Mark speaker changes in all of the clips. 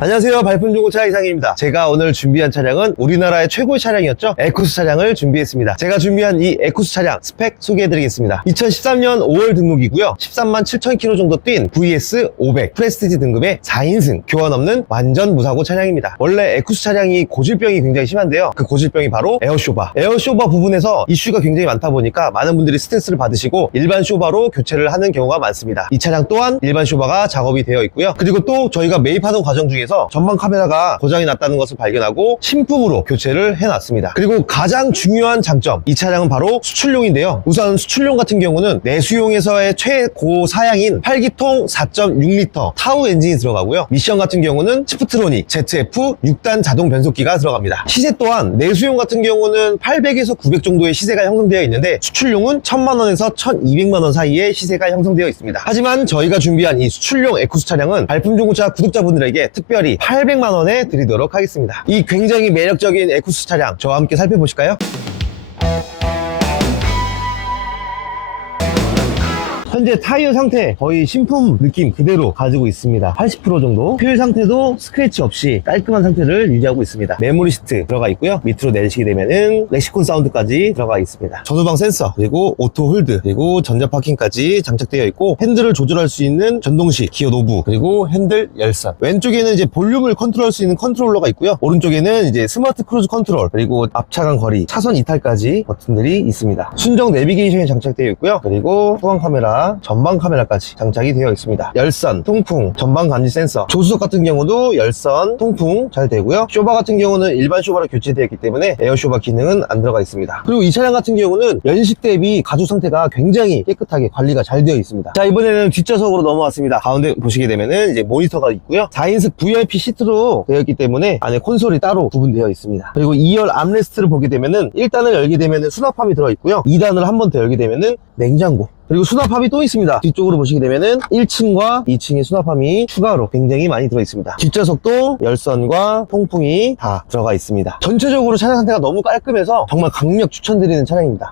Speaker 1: 안녕하세요. 발품 중고차 이상입니다. 제가 오늘 준비한 차량은 우리나라의 최고의 차량이었죠. 에쿠스 차량을 준비했습니다. 제가 준비한 이 에쿠스 차량 스펙 소개해드리겠습니다. 2013년 5월 등록이고요. 13만 7천 킬로 정도 뛴 VS 500 프레스티지 등급의 4인승 교환 없는 완전 무사고 차량입니다. 원래 에쿠스 차량이 고질병이 굉장히 심한데요. 그 고질병이 바로 에어쇼바. 에어쇼바 부분에서 이슈가 굉장히 많다 보니까 많은 분들이 스트레스를 받으시고 일반 쇼바로 교체를 하는 경우가 많습니다. 이 차량 또한 일반 쇼바가 작업이 되어 있고요. 그리고 또 저희가 매입하던 과정 중에서 전방 카메라가 고장이 났다는 것을 발견하고 신품으로 교체를 해놨습니다. 그리고 가장 중요한 장점 이 차량은 바로 수출용인데요. 우선 수출용 같은 경우는 내수용에서의 최고 사양인 8기통 4.6L 타우 엔진이 들어가고요. 미션 같은 경우는 시프트로닉 ZF 6단 자동 변속기가 들어갑니다. 시세 또한 내수용 같은 경우는 800에서 900 정도의 시세가 형성되어 있는데 수출용은 1000만 원에서 1200만 원 사이의 시세가 형성되어 있습니다. 하지만 저희가 준비한 이 수출용 에쿠스 차량은 발품 중고차 구독자분들에게 특별 히 800만 원에 드리도록 하겠습니다. 이 굉장히 매력적인 에쿠스 차량 저와 함께 살펴보실까요? 현재 타이어 상태 거의 신품 느낌 그대로 가지고 있습니다. 80% 정도. 휠 상태도 스크래치 없이 깔끔한 상태를 유지하고 있습니다. 메모리 시트 들어가 있고요. 밑으로 내리시게 되면은 렉시콘 사운드까지 들어가 있습니다. 전후방 센서 그리고 오토 홀드 그리고 전자 파킹까지 장착되어 있고 핸들을 조절할 수 있는 전동식 기어 노브 그리고 핸들 열선. 왼쪽에는 이제 볼륨을 컨트롤할 수 있는 컨트롤러가 있고요. 오른쪽에는 이제 스마트 크루즈 컨트롤 그리고 앞차간 거리 차선 이탈까지 버튼들이 있습니다. 순정 내비게이션이 장착되어 있고요. 그리고 후방 카메라 전방 카메라까지 장착이 되어 있습니다. 열선 통풍 전방 감지 센서. 조수석 같은 경우도 열선 통풍 잘 되고요. 쇼바 같은 경우는 일반 쇼바로 교체되어 있기 때문에 에어 쇼바 기능은 안 들어가 있습니다. 그리고 이 차량 같은 경우는 연식 대비 가죽 상태가 굉장히 깨끗하게 관리가 잘 되어 있습니다. 자 이번에는 뒷좌석으로 넘어왔습니다. 가운데 보시게 되면은 이제 모니터가 있고요. 4인승 VIP 시트로 되어 있기 때문에 안에 콘솔이 따로 구분되어 있습니다. 그리고 2열 암레스트를 보게 되면은 1단을 열게 되면은 수납함이 들어 있고요. 2단을 한 번 더 열게 되면은 냉장고 그리고 수납함이 또 있습니다. 뒤쪽으로 보시게 되면은 1층과 2층의 수납함이 추가로 굉장히 많이 들어 있습니다. 뒷좌석도 열선과 통풍이 다 들어가 있습니다. 전체적으로 차량 상태가 너무 깔끔해서 정말 강력 추천드리는 차량입니다.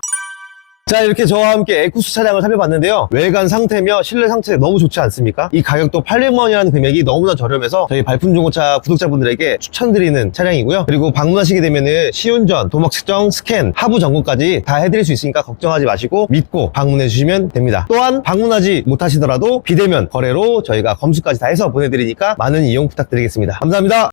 Speaker 1: 자 이렇게 저와 함께 에쿠스 차량을 살펴봤는데요. 외관 상태며 실내 상태 너무 좋지 않습니까? 이 가격도 800만원이라는 금액이 너무나 저렴해서 저희 발품 중고차 구독자분들에게 추천드리는 차량이고요. 그리고 방문하시게 되면은 시운전, 도막 측정, 스캔, 하부 점검까지 다 해드릴 수 있으니까 걱정하지 마시고 믿고 방문해 주시면 됩니다. 또한 방문하지 못하시더라도 비대면 거래로 저희가 검수까지 다 해서 보내드리니까 많은 이용 부탁드리겠습니다. 감사합니다